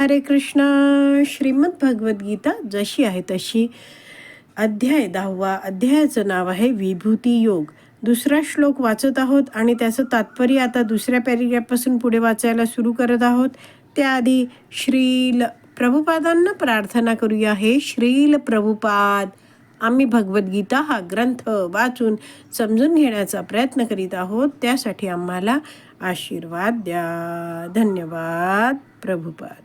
हरे कृष्ण श्रीमद भगवद्गीता जशी आहे तशी. अध्याय दहावा अध्यायाचं नाव आहे विभूती योग. दुसरा श्लोक वाचत आहोत आणि त्याचं तात्पर्य आता दुसऱ्या पॅरिग्राफपासून पुढे वाचायला सुरू करत आहोत. त्याआधी श्रील प्रभुपादांना प्रार्थना करूया. हे श्रील प्रभुपाद आम्ही भगवद्गीता हा ग्रंथ वाचून समजून घेण्याचा प्रयत्न करीत आहोत. त्यासाठी आम्हाला आशीर्वाद द्या. धन्यवाद प्रभुपाद.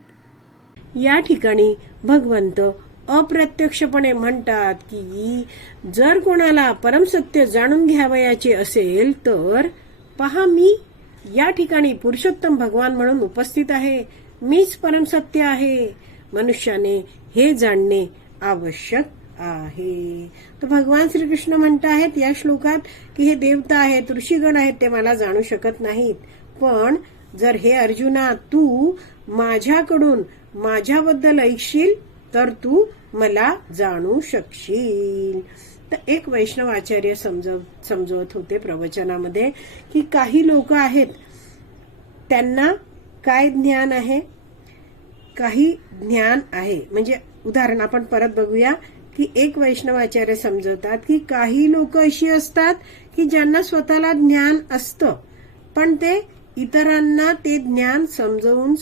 या ठिकाणी भगवंत अप्रत्यक्षपणे म्हणतात की जर कोणाला परमसत्य जाणून घ्यावयाचे असेल तर पहा मी या ठिकाणी पुरुषोत्तम भगवान म्हणून उपस्थित आहे. मीच परमसत्य आहे. मनुष्याने हे जाणणे आवश्यक आहे. तर भगवान श्रीकृष्ण म्हणत आहेत या श्लोकात की हे देवता आहेत ऋषीगण आहेत ते मला जाणू शकत नाहीत. पण जर हे अर्जुना तू माझ्याकडून माझ्याबद्दल ऐकशील तर तू मला जाणू शकशील. तर एक वैष्णव आचार्य समजव समजवत होते प्रवचनामध्ये की काही लोक आहेत त्यांना काय ज्ञान आहे? काही ज्ञान आहे. म्हणजे उदाहरण आपण परत बघूया की एक वैष्णवाचार्य समजवतात की काही लोक अशी असतात की ज्यांना स्वतःला ज्ञान असतं पण ते इतरांना ते ज्ञान समजवून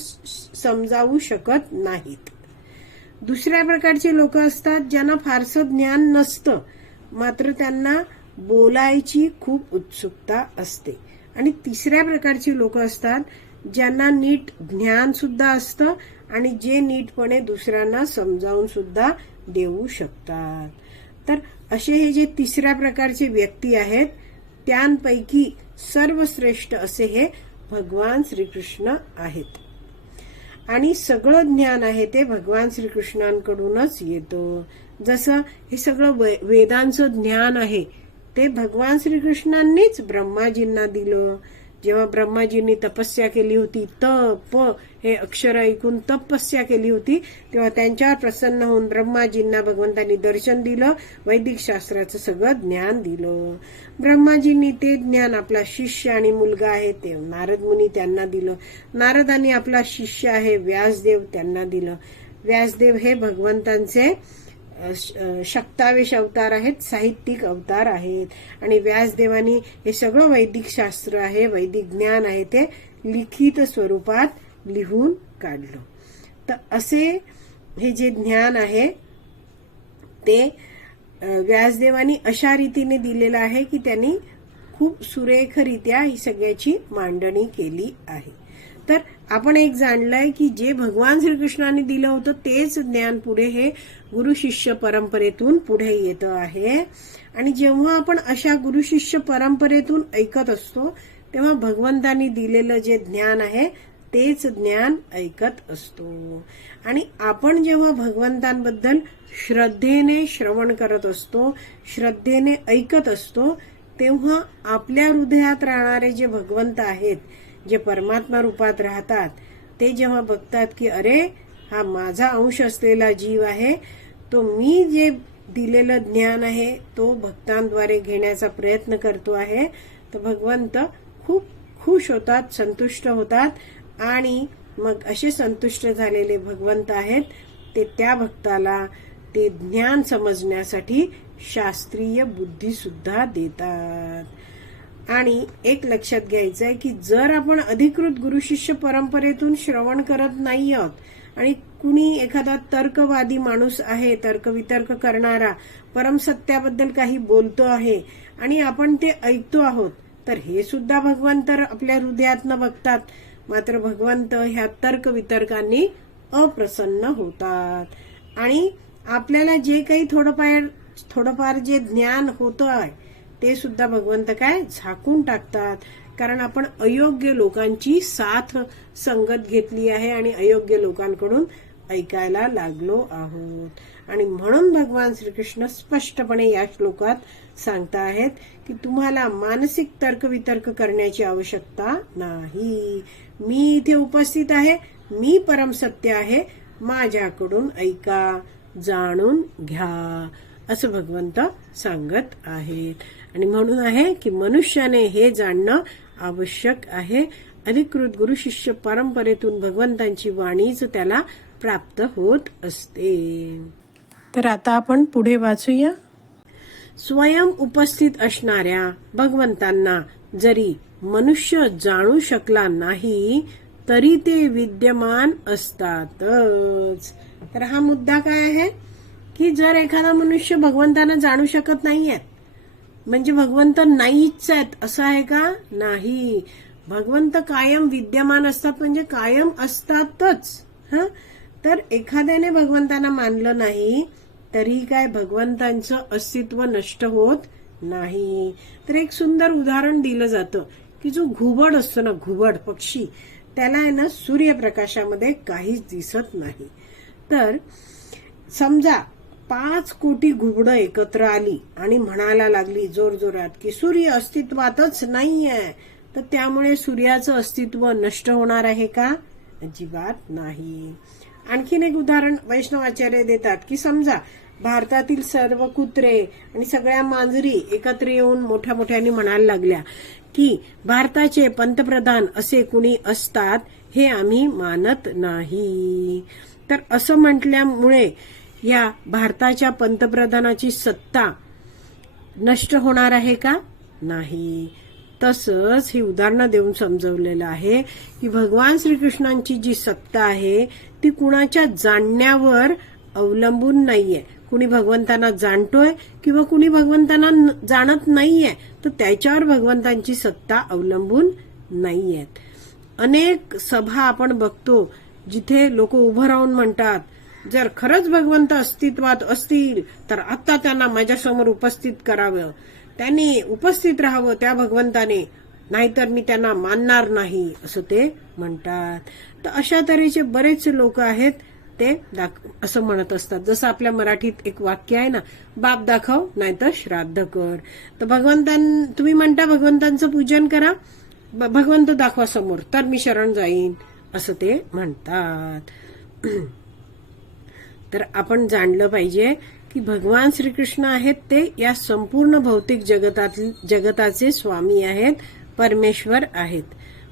समजावू शकत नाहीत. दुसऱ्या प्रकारचे लोक असतात ज्यांना फारसं ज्ञान नसतं. मात्र त्यांना बोलायची खूप उत्सुकता असते. आणि तिसऱ्या प्रकारची लोक असतात ज्यांना नीट ज्ञान सुद्धा असतं आणि जे नीटपणे दुसऱ्यांना समजावून सुद्धा देऊ शकतात. तर असे हे जे तिसऱ्या प्रकारचे व्यक्ती आहेत त्यांपैकी सर्वश्रेष्ठ असे हे भगवान श्रीकृष्ण आहेत. आणि सगळं ज्ञान आहे ते भगवान श्रीकृष्णांकडूनच येतं. जसं हे सगळं वे- वेदांचं ज्ञान आहे ते भगवान श्रीकृष्णांनीच ब्रह्माजींना दिलं. जेव्हा ब्रह्माजींनी तपस्या केली होती तप हे अक्षर ऐकून तपस्या केली होती तेव्हा त्यांच्यावर प्रसन्न होऊन ब्रह्माजींना भगवंतांनी दर्शन दिलं वैदिक शास्त्राचं सगळं ज्ञान दिलं. ब्रह्माजींनी ते ज्ञान आपला शिष्य आणि मुलगा आहे ते नारद मुनी त्यांना दिलं. नारदांनी आपला शिष्य आहे व्यासदेव त्यांना दिलं. व्यासदेव हे भगवंतांचे शक्तावेश अवतार आहेत साहित्यिक अवतार आहेत. आणि व्यासदेवानी हे सगळं वैदिक शास्त्र आहे वैदिक ज्ञान आहे ते लिखित स्वरूपात लिहून काढलं. तर असे हे जे ज्ञान आहे ते व्यासदेवानी अशा रीतीने दिलेलं आहे की त्यांनी खूप सुरेखरित्या ही सगळ्याची मांडणी केली आहे. तर आपण एक जाणलंय की जे भगवान श्रीकृष्णाने दिलं होतं तेच ज्ञान पुढे हे गुरु शिष्य परंपरेतून पुढे येतं आहे. आणि जेव्हा आपण अशा गुरु शिष्य परंपरेतून ऐकत असतो तेव्हा भगवंतांनी दिलेलं जे ज्ञान आहे तेच ज्ञान ऐकत असतो. आणि आपण जेव्हा भगवंतांबद्दल श्रद्धेने श्रवण करत असतो श्रद्धेने ऐकत असतो तेव्हा आपल्या हृदयात राहणारे जे भगवंत आहेत जे परमात्मा रूपात राहतात ते जेव्हा बघतात की अरे हा माझा अंश असलेला जीव आहे तो मी जे दिलेलं ज्ञान आहे तो भक्तांद्वारे घेण्याचा प्रयत्न करतो आहे तर भगवंत खूप खुश होतात संतुष्ट होतात आणि मग असे संतुष्ट झालेले भगवंत आहेत ते त्या भक्ताला ते ज्ञान समजण्यासाठी शास्त्रीय बुद्धी सुद्धा देतात. आणि एक लक्षात घ्यायचं आहे की जर आपण अधिकृत गुरुशिष्य परंपरेतून श्रवण करत नाही आहोत आणि कुणी एखादा तर्कवादी माणूस आहे तर्कवितर्क करणारा परमसत्याबद्दल काही बोलतो आहे आणि आपण ते ऐकतो आहोत तर हे सुद्धा भगवंत आपल्या हृदयातनं बघतात. मात्र भगवंत ह्या तर्कवितर्कांनी अप्रसन्न होतात. आणि आपल्याला जे काही थोडंफार थोडंफार जे ज्ञान होतं आहे ते सुद्धा भगवंत काय झाकून टाकतात. कारण आपण अयोग्य लोकांची साथ संगत घेतली आहे आणि अयोग्य लोकांकडून ऐकायला लागलो आहोत. आणि म्हणून भगवान श्रीकृष्ण स्पष्टपणे या श्लोकात सांगता आहेत की तुम्हाला मानसिक तर्कवितर्क करण्याची आवश्यकता नाही. मी इथे उपस्थित आहे मी परमसत्य आहे माझ्याकडून ऐका जाणून घ्या. असं भगवंत सांगत आहेत. आणि म्हणून आहे की मनुष्याने हे जाणणं आवश्यक आहे. अधिकृत गुरु शिष्य परंपरेतून भगवंतांची वाणीच त्याला प्राप्त होत असते. तर आता आपण पुढे वाचूया. स्वयं उपस्थित असणाऱ्या भगवंतांना जरी मनुष्य जाणू शकला नाही तरी ते विद्यमान असतातच. तर हा मुद्दा काय आहे? की जर एखादा मनुष्य भगवंतांना जाणू शकत नाहीये म्हणजे भगवंत नाहीच आहेत असं आहे का? नाही. भगवंत कायम विद्यमान असतात म्हणजे कायम असतातच. हा? तर एखाद्याने भगवंतांना मानलं नाही तरी काय भगवंतांचं अस्तित्व नष्ट होत नाही. तर एक सुंदर उदाहरण दिलं जातं की जो घुबड असतो ना घुबड पक्षी त्याला आहे ना सूर्यप्रकाशामध्ये काहीच दिसत नाही. तर समजा पाच कोटी घुबडं एकत्र आली आणि म्हणायला लागली जोर जोरात की सूर्य अस्तित्वातच नाहीये. तर त्यामुळे सूर्याचं अस्तित्व नष्ट होणार आहे का? अजिबात नाही. आणखीन एक उदाहरण वैष्णवाचार्य देतात की समजा भारतातील सर्व कुत्रे आणि सगळ्या मांजरी एकत्र येऊन मोठ्या मोठ्याने म्हणायला लागल्या की भारताचे पंतप्रधान असे कुणी असतात हे आम्ही मानत नाही. तर असं म्हटल्यामुळे या भारताच्या पंतप्रधानाची सत्ता नष्ट होणार आहे का? नाही. तसंच ही उदाहरणं देऊन समजवलेलं आहे की भगवान श्रीकृष्णांची जी सत्ता आहे ती कुणाच्या जाणण्यावर अवलंबून नाहीये. कुणी भगवंतांना जाणतोय किंवा कुणी भगवंतांना जाणत नाहीये तर त्याच्यावर भगवंतांची सत्ता अवलंबून नाहीयेत. अनेक सभा आपण बघतो जिथे लोक उभं राहून म्हणतात जर खरंच भगवंत अस्तित्वात असतील तर आता त्यांना माझ्यासमोर उपस्थित करावं. त्यांनी उपस्थित राहावं त्या भगवंताने नाहीतर मी त्यांना मानणार नाही असं ते म्हणतात. तर अशा तऱ्हेचे बरेच लोक आहेत ते दाख असं म्हणत असतात. जसं आपल्या मराठीत एक वाक्य आहे ना बाप दाखव नाहीतर श्राद्ध कर. तर भगवंतां तुम्ही म्हणता भगवंतांचं पूजन करा भगवंत दाखवा समोर तर मी शरण जाईन असं ते म्हणतात. तर आपण जाणलं पाहिजे की भगवान श्रीकृष्ण आहेत ते या संपूर्ण भौतिक जगतातील जगताचे स्वामी आहेत परमेश्वर आहेत.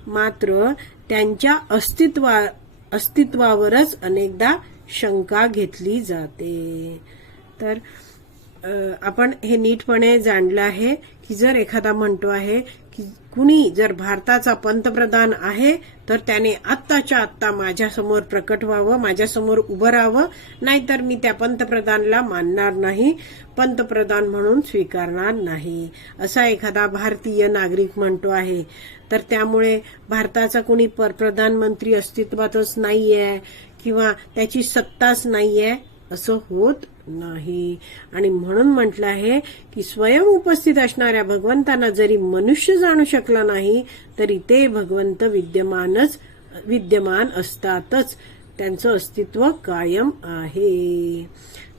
मात्र त्यांच्या अस्तित्वा अस्तित्वावरच अनेकदा शंका घेतली जाते. तर आपण हे नीटपणे जाणलं आहे की जर एखादा म्हणतो आहे की कुणी जर भारताचा पंतप्रधान आहे तर त्याने आत्ताच्या आत्ता माझ्यासमोर प्रकट व्हावं माझ्यासमोर उभं राहावं नाहीतर मी त्या पंतप्रधानला मानणार नाही पंतप्रधान म्हणून स्वीकारणार नाही असा एखादा भारतीय नागरिक म्हणतो आहे. तर त्यामुळे भारताचा कुणी प्रधानमंत्री अस्तित्वातच नाहीये किंवा त्याची सत्ताच नाहीये असं होत नाही. आणि म्हणून म्हटलं आहे की स्वयं उपस्थित असणाऱ्या भगवंतांना जरी मनुष्य जाणू शकला नाही तरी ते भगवंत विद्यमानच विद्यमान असतातच. त्यांचं अस्तित्व कायम आहे.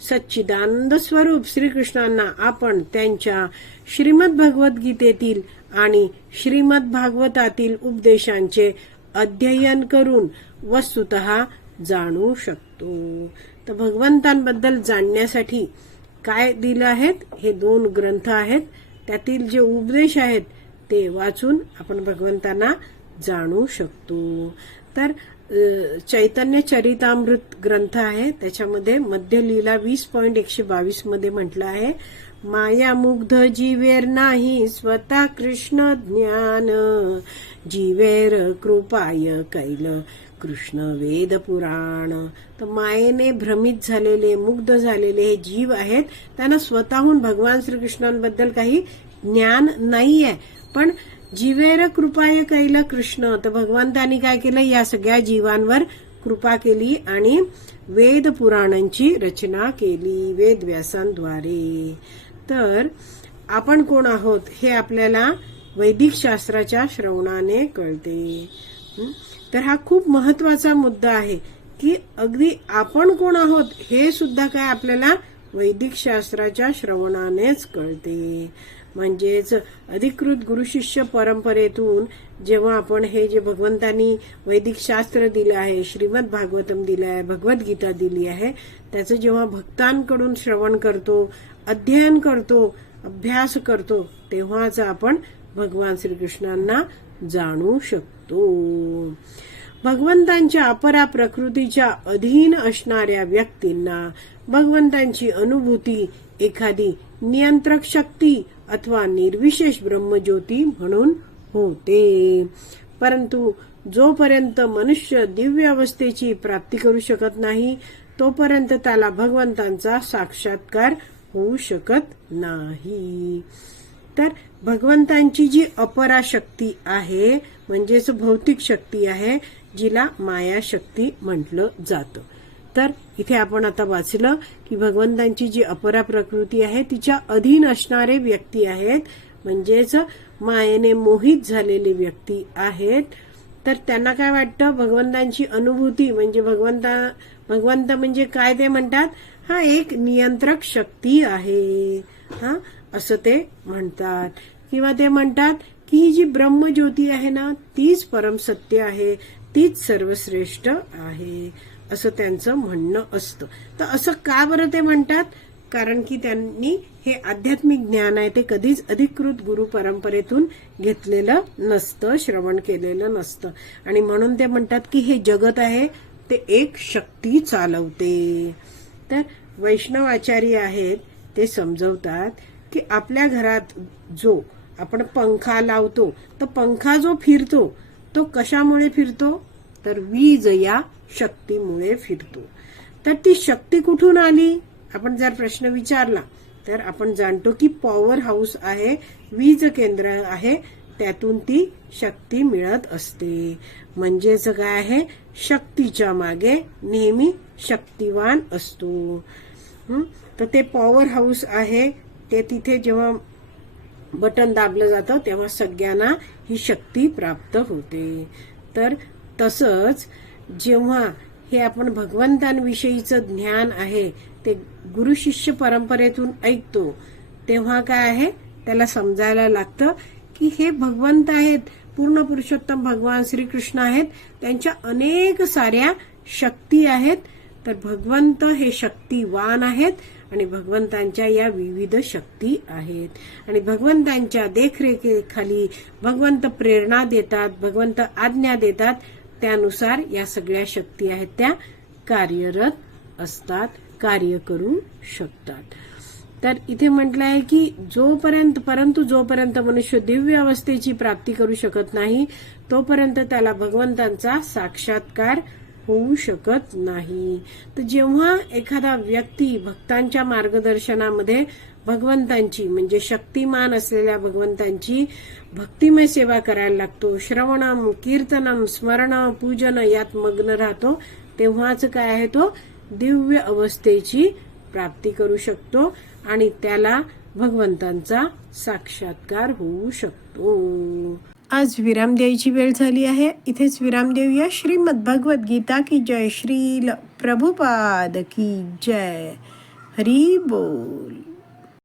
सच्चिदानंद स्वरूप श्रीकृष्णांना आपण त्यांच्या श्रीमद भगवद्गीतेतील आणि श्रीमद भागवतातील उपदेशांचे अध्ययन करून वस्तुत जाणू शकतो. तर भगवंतांबद्दल जाणण्यासाठी काय दिलं आहेत? हे दोन ग्रंथ आहेत. त्यातील जे उपदेश आहेत ते वाचून आपण भगवंतांना जाणू शकतो. तर चैतन्य चरितामृत ग्रंथ आहे. त्याच्यामध्ये मध्यलीला वीस पॉईंट एकशे बावीसमध्ये म्हटलं आहे. माया मुग्ध जीवेर नाही स्वतः कृष्ण ज्ञान. जीवेर कृपाय कैल. कृष्ण वेद पुराण. तर मायेने भ्रमित झालेले मुग्ध झालेले हे जीव आहेत. त्यांना स्वतःहून भगवान श्रीकृष्णांबद्दल काही ज्ञान नाही आहे पण जीवेर कृपाय कैल कृष्ण. तर भगवंतानी काय केलं? या सगळ्या जीवांवर कृपा केली आणि वेद पुराणांची रचना केली वेद व्यासांद्वारे तर आपण कोण आहोत हे आपल्याला वैदिक शास्त्राच्या श्रवणाने कळते. तर हा खूप महत्त्वाचा मुद्दा आहे की अगदी आपण कोण आहोत हे सुद्धा काय आपल्याला वैदिक शास्त्राच्या श्रवणानेच कळते. म्हणजेच अधिकृत गुरुशिष्य परंपरेतून जेव्हा आपण हे जे भगवंतांनी वैदिक शास्त्र दिलं आहे श्रीमद भागवतम दिलं आहे भगवद्गीता दिली आहे त्याचं जेव्हा भक्तांकडून श्रवण करतो अध्ययन करतो अभ्यास करतो तेव्हाच आपण भगवान श्रीकृष्णांना जाणू शकतो. शकतो भगवंतांच्या अपरा प्रकृतीच्या अधीन असणाऱ्या व्यक्तींना भगवंतांची अनुभूती एखादी नियंत्रक शक्ती अथवा निर्विशेष ब्रह्मज्योती म्हणून होते. परंतु जोपर्यंत मनुष्य दिव्य अवस्थेची प्राप्ती करू शकत नाही तोपर्यंत त्याला भगवंतांचा साक्षात्कार होऊ शकत नाही. तर भगवंतांची जी अपरा शक्ती आहे म्हणजेच भौतिक शक्ती आहे जिला माया शक्ती म्हटलं जातं. तर इथे आपण आता वाचलं की भगवंतांची जी अपरा प्रकृती आहे तिच्या अधीन असणारे व्यक्ती आहेत म्हणजेच मायेने मोहित झालेले व्यक्ती आहेत. तर त्यांना काय वाटतं? भगवंतांची अनुभूती म्हणजे भगवंता भगवंत म्हणजे काय ते म्हणतात? हा एक नियंत्रक शक्ती आहे. हा? असं ते म्हणतात. किंवा ते म्हणतात की ही जी ब्रह्मज्योती आहे ना तीच परमसत्य आहे तीच सर्वश्रेष्ठ आहे. असं त्यांचं म्हणणं असतं. तर असं का बरं ते म्हणतात? कारण की त्यांनी हे आध्यात्मिक ज्ञान आहे ते कधीच अधिकृत गुरु परंपरेतून घेतलेलं नसतं श्रवण केलेलं नसतं. आणि म्हणून ते म्हणतात की हे जगत आहे ते एक शक्ती चालवते. तर वैष्णवाचार्य आहेत ते समजवतात की आपल्या घरात जो आपण पंखा लावतो तर पंखा जो फिरतो तो कशामुळे फिरतो? तर वीज या शक्तीमुळे फिरतो. तर ती शक्ती कुठून आली? आपण जर प्रश्न विचारला तर आपण जाणतो की पॉवर हाऊस आहे वीज केंद्र आहे त्यातून ती शक्ती मिळत असते. म्हणजेच काय आहे? शक्तीच्या मागे नेहमी शक्तिवान असतो. तर ते पॉवर हाऊस आहे. ते तिथे जेव्हा बटन दाबलं जातं तेव्हा सगळ्यांना ही शक्ती प्राप्त होते. तर तसंच जेव्हा हे आपण भगवंतांविषयीचं ज्ञान आहे ते गुरु शिष्य परंपरेतून ऐकतो तेव्हा काय आहे? त्याला समजायला लागतं की हे भगवंत आहेत पूर्ण पुरुषोत्तम भगवान श्रीकृष्ण आहेत त्यांच्या अनेक साऱ्या शक्ती आहेत तर भगवंत हे शक्तिवान आहेत आणि भगवंतांच्या या विविध शक्ती आहेत. आणि भगवंतांच्या देखरेखीखाली भगवंत प्रेरणा देतात भगवंत आज्ञा देतात त्यानुसार या सगळ्या शक्ती आहेत त्या कार्यरत असतात कार्य करू शकतात. तर इथे म्हटलं आहे की जोपर्यंत परंतु जोपर्यंत मनुष्य दिव्य अवस्थेची प्राप्ती करू शकत नाही तोपर्यंत त्याला भगवंतांचा साक्षात्कार होऊ शकत नाही. तर जेव्हा एखादा व्यक्ती भक्तांच्या मार्गदर्शनामध्ये भगवंतांची म्हणजे शक्तिमान असलेल्या भगवंतांची भक्तिमय सेवा करायला लागतो श्रवणम कीर्तनम स्मरण पूजन यात मग्न राहतो तेव्हाच काय आहे तो? दिव्य अवस्थेची प्राप्ती करू शकतो आणि त्याला भगवंतांचा साक्षात्कार होऊ शकतो. आज विराम द्यायची वेळ झाली आहे. इथेच विराम देऊया. श्रीमद्भगवद्गीता गीता की जय. श्रील प्रभुपाद की जय. हरी बोल.